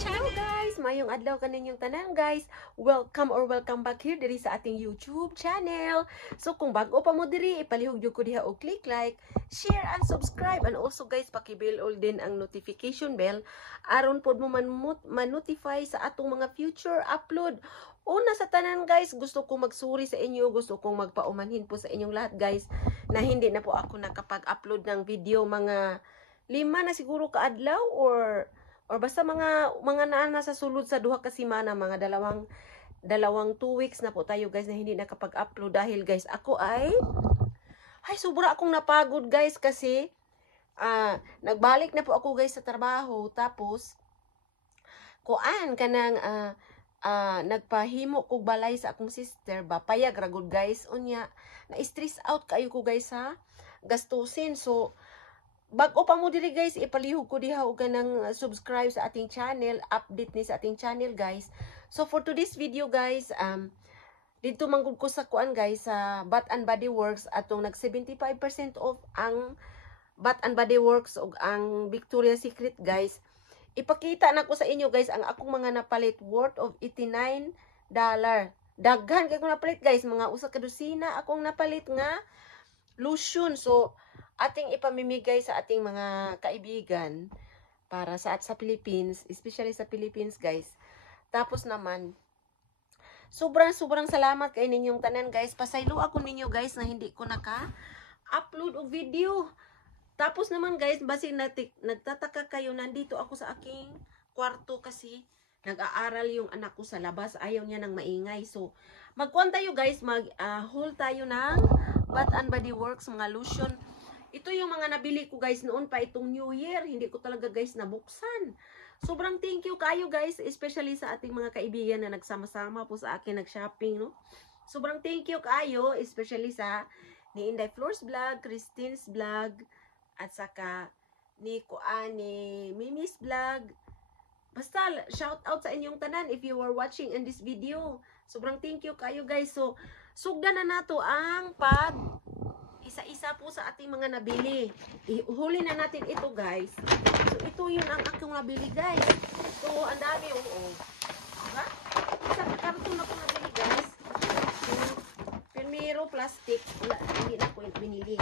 Hello guys! Mayong adlaw kaninyong tanan guys. Welcome back here diri sa ating YouTube channel. So kung bago pa mo diri, ipalihog jud ko diha og click like, share and subscribe, and also guys paki-bell all din ang notification bell aron pod mo man-notify sa atong mga future upload. Una sa tanan guys, gusto kong magsuri sa inyo, gusto kong magpaumanhin po sa inyong lahat guys na hindi na po ako nakapag-upload ng video mga 5 na siguro kaadlaw or basta mga naana sa sulod sa duha ka semana, mga dalawang 2 weeks na po tayo guys na hindi nakapag-upload dahil guys ako ay sobra akong napagod guys kasi nagbalik na po ako guys sa trabaho, tapos kuan kanang nagpahimo kog balay sa akong sister ba, payag ragod guys, unya na stress out kayo ko guys sa gastusin. So bago pa mo diri guys, ipalihog ko diha og kanang subscribe sa ating channel, update ni sa ating channel guys. So for today's video guys, dito manggod ko sa kuan guys sa Bath and Body Works, atong nag 75% off ang Bath and Body Works ug ang Victoria's Secret guys. Ipakita na ko sa inyo guys ang akong mga napalit worth of $89. Daghan kay ko napalit guys, mga usa ka dosina akong napalit nga lotion. So ating ipamimigay sa ating mga kaibigan para sa Philippines, especially sa Philippines guys. Tapos naman, sobrang salamat kay ninyong tanan guys. Pasaylo ako ninyo guys na hindi ko naka-upload og video. Tapos naman guys, basi nagtataka kayo, nandito ako sa aking kwarto kasi nag-aaral yung anak ko sa labas. Ayaw niya ng maingay. So, magkuhan tayo guys, mag-haul tayo ng Bath and Body Works, mga lotion. Ito yung mga nabili ko guys noon pa itong New Year. Hindi ko talaga guys nabuksan. Sobrang thank you kayo guys, especially sa ating mga kaibigan na nagsama-sama po sa akin nag-shopping, no? Sobrang thank you kayo, especially sa ni Inday Floors Vlog, Christine's Vlog, at saka ni Mimi's Vlog. Basta shout out sa inyong tanan if you are watching in this video. Sobrang thank you kayo guys. So sugdan na nato ang isa-isa po sa ating mga nabili. Ihuli na natin ito guys. So ito yun ang akong nabili guys. So ang dami diba? Isang karton na po nabili guys. So, pero plastic. Wala, hindi na po binili.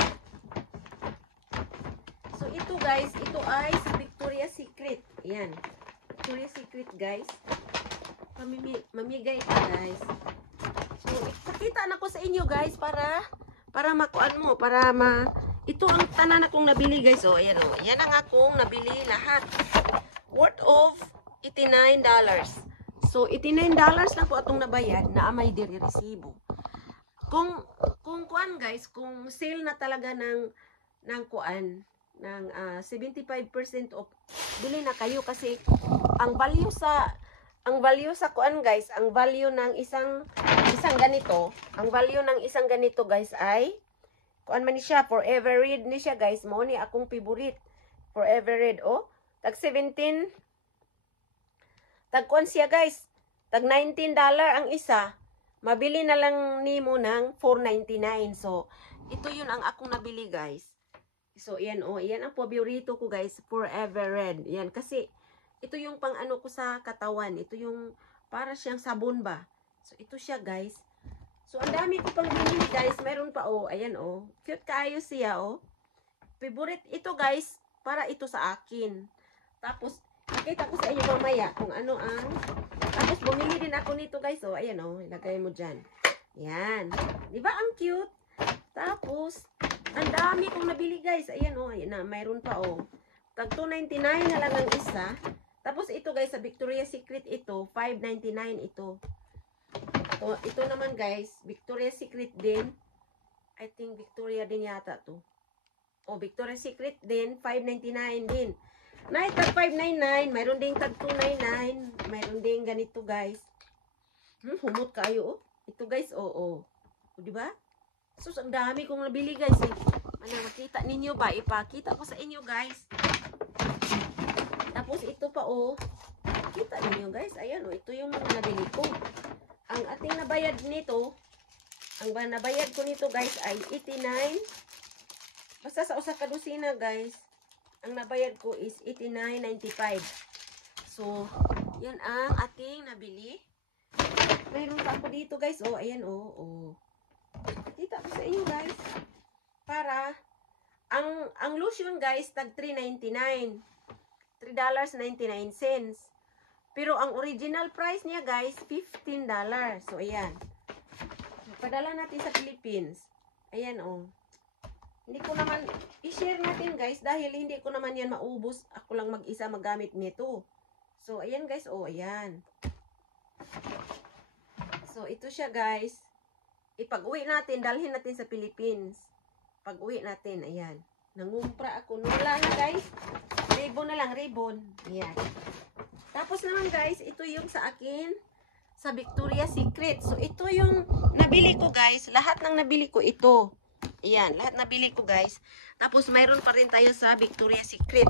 So ito guys, ito ay sa Victoria's Secret. Ayan. Victoria's Secret guys. Mamigay ito guys. So ipakita na ko sa inyo guys para makuan mo, ito ang tanan akong nabili guys. So ayan o, yan ang akong nabili lahat, worth of $89. So $89 lang po atong nabayad na may diri resibo. Kung kuan guys, kung sale na talaga ng kuan ng 75% off, bili na kayo kasi ang value sa kuan guys, ang value ng isang ganito, guys ay kuan man ni siya, Forever Red ni siya guys. Mo ni akong favorite, Forever Red. Tag 17, tag kuan siya guys, tag $19 ang isa. Mabili na lang nimo ng $4.99. So ito yun ang akong nabili guys. So yan yan ang paborito ko guys, Forever Red. Yan kasi ito yung pang ano ko sa katawan. Ito yung para siyang sabon ba. So ito siya guys. So ang dami ko pang binili guys. Meron pa ayan cute kaayo siya Favorite ito guys, para ito sa akin. Tapos nakita ko sa inyo mamaya kung ano ang. Tapos bumili din ako nito guys. Ayan ilagay mo diyan. Yan. 'Di ba ang cute? Tapos ang dami kong nabili guys. Ayan ayan na, mayroon pa Tag $2.99 na lang ang isa. Tapos ito guys, sa Victoria's Secret ito, $5.99 ito. Ito naman guys, Victoria's Secret din. I think Victoria din yata to. Victoria's Secret din, $5.99 din. Na tag $5.99, mayroon ding tag $2.99, mayroon ding ganito guys. Humot kayo Ito guys, di ba? So ang dami kong nabili guys makita ninyo ba? Ipakita ko sa inyo guys. Tapos ito pa kita niyo guys, ayan ito yung mga nabili ko. Ang ating nabayad nito, ang nabayad ko nito guys ay $89. Basta sa usa ka dosina guys, ang nabayad ko is $89.95. So Yan ang ating nabili. Mayroon pa ako dito guys. Oh, ayan oh. Oh. Kita ko sa inyo guys. Para, ang lotion guys, tag $3.99. $3.99. Pero ang original price niya guys, $15. So, ayan. Padala natin sa Philippines. Ayan oh. Hindi ko naman, i-share natin guys, dahil hindi ko naman yan maubos. Ako lang mag-isa magamit nito. So, ayan guys, oh, ayan. So, ito siya guys. Ipag-uwi natin, dalhin natin sa Philippines. Pag-uwi natin, ayan. Nangumpra ako. Wala na guys. Ribbon na lang, ribbon. Ayan. Tapos naman guys, ito yung sa akin, sa Victoria's Secret. So, ito yung nabili ko guys. Lahat ng nabili ko ito. Ayan, lahat nabili ko guys. Tapos mayroon pa rin tayo sa Victoria's Secret.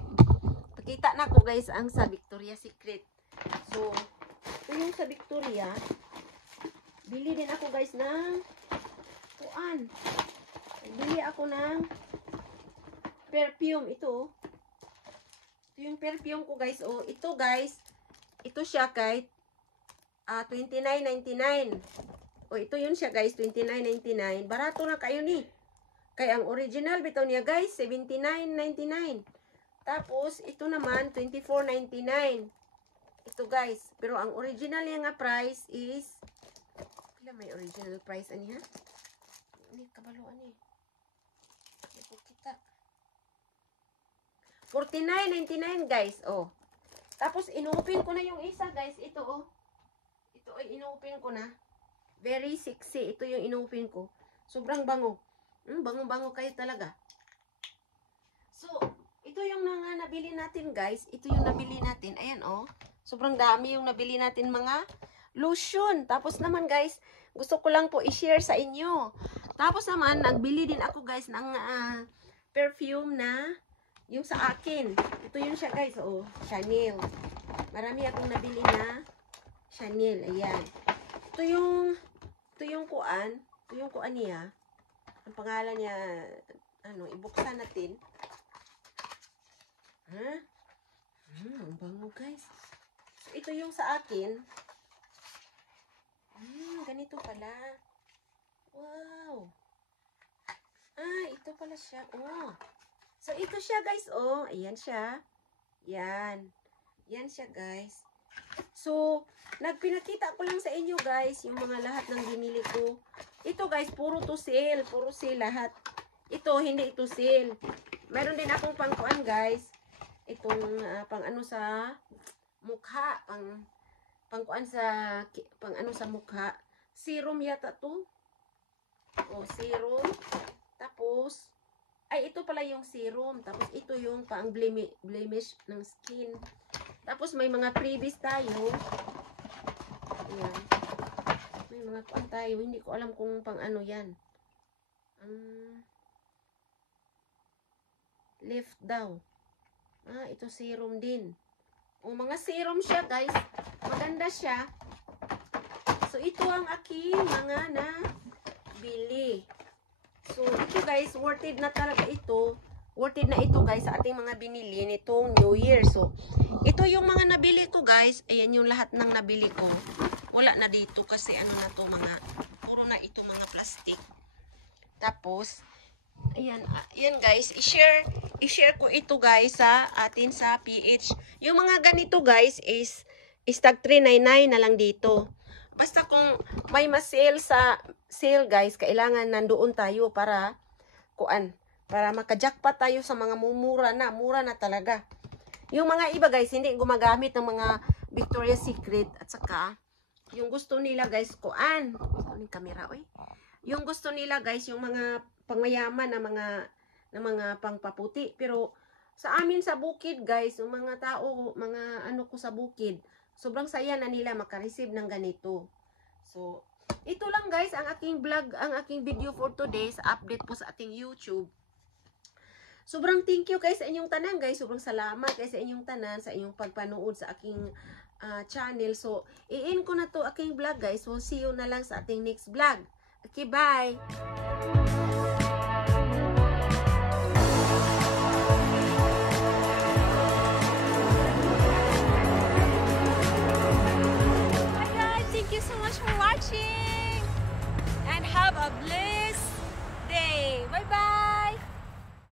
Pakita na ko guys ang sa Victoria's Secret. So, ito yung sa Victoria. Bili din ako guys ng kuan. Bili ako ng perfume. Ito. Ito yung perfume ko guys. Oh, ito guys. Ito siya kahit $29.99. O, ito yun siya guys, $29.99. Barato na kayo ni. Kaya ang original bitaw niya guys, $79.99. Tapos, ito naman, $24.99. Ito guys. Pero ang original niya nga price is, pila may original price aniya? Ini, kabaluan eh. Hindi ko kita. $49.99 guys, oh. Tapos, inopen ko na yung isa guys. Ito, oh. Ito ay inopen ko na. Very sexy. Ito yung inopen ko. Sobrang bango. Bango-bango kayo talaga. So, ito yung mga nabili natin, guys. Ito yung nabili natin. Ayan, oh. Sobrang dami yung nabili natin mga lotion. Tapos naman, guys, gusto ko lang po i-share sa inyo. Tapos naman, nagbili din ako, guys, ng perfume na yung sa akin. Ito yun siya, guys. Oh, Chanel. Marami akong nabili na Chanel. Ayan. Ito yung kuan niya. Ang pangalan niya, ibuksan natin. Ang bango guys. So, ito yung sa akin. Ganito pala. Wow. Ito pala siya. Oh. So, ito siya guys. Oh, ayan siya. Yan. Yan siya guys. So, nagpinakita ko lang sa inyo guys, yung mga lahat ng binili ko. Ito guys, puro to sale. Puro sale lahat. Ito, hindi ito sale. Meron din akong pangkuan guys. Itong pang ano sa mukha. Pangkuan sa, pang ano sa mukha. Serum yata to. O, serum. Tapos, ay ito pala yung serum. Tapos, ito yung pang blemish ng skin. Tapos, may mga freebies tayo. Ayan. May mga kuan tayo. Hindi ko alam kung pang ano yan. Lift daw. Ito serum din. O, mga serum siya, guys. Maganda siya. So, ito ang aking mga nabili. So, ito, guys, worth it na talaga ito. Worth it na ito guys sa ating mga binili nitong New Year. So, ito yung mga nabili ko guys. Ayan yung lahat ng nabili ko. Wala na dito kasi ano na to puro na ito mga plastic. Tapos, ayan, ayan guys, i-share ko ito guys sa atin sa PH. Yung mga ganito guys is tag $3.99 na lang dito. Basta kung may ma-sale sa sale guys, kailangan nandoon tayo para para maka-jackpot tayo sa mga mura na talaga. Yung mga iba guys, hindi gumagamit ng mga Victoria's Secret at saka yung gusto nila guys, yung camera, oy. Yung gusto nila guys, yung mga pangmayaman na mga pangpaputi. Pero sa amin sa bukid guys, yung mga tao, mga ano ko sa bukid, sobrang saya na nila makareceive ng ganito. So, ito lang guys ang aking vlog, ang aking video for today sa update po sa ating YouTube. Sobrang thank you guys sa inyong tanan guys. Sobrang salamat guys sa inyong tanan, sa inyong pagpanood sa aking channel. So, i-end ko na to aking vlog guys. So, see you na lang sa ating next vlog. Okay, bye! blessed day. Bye-bye!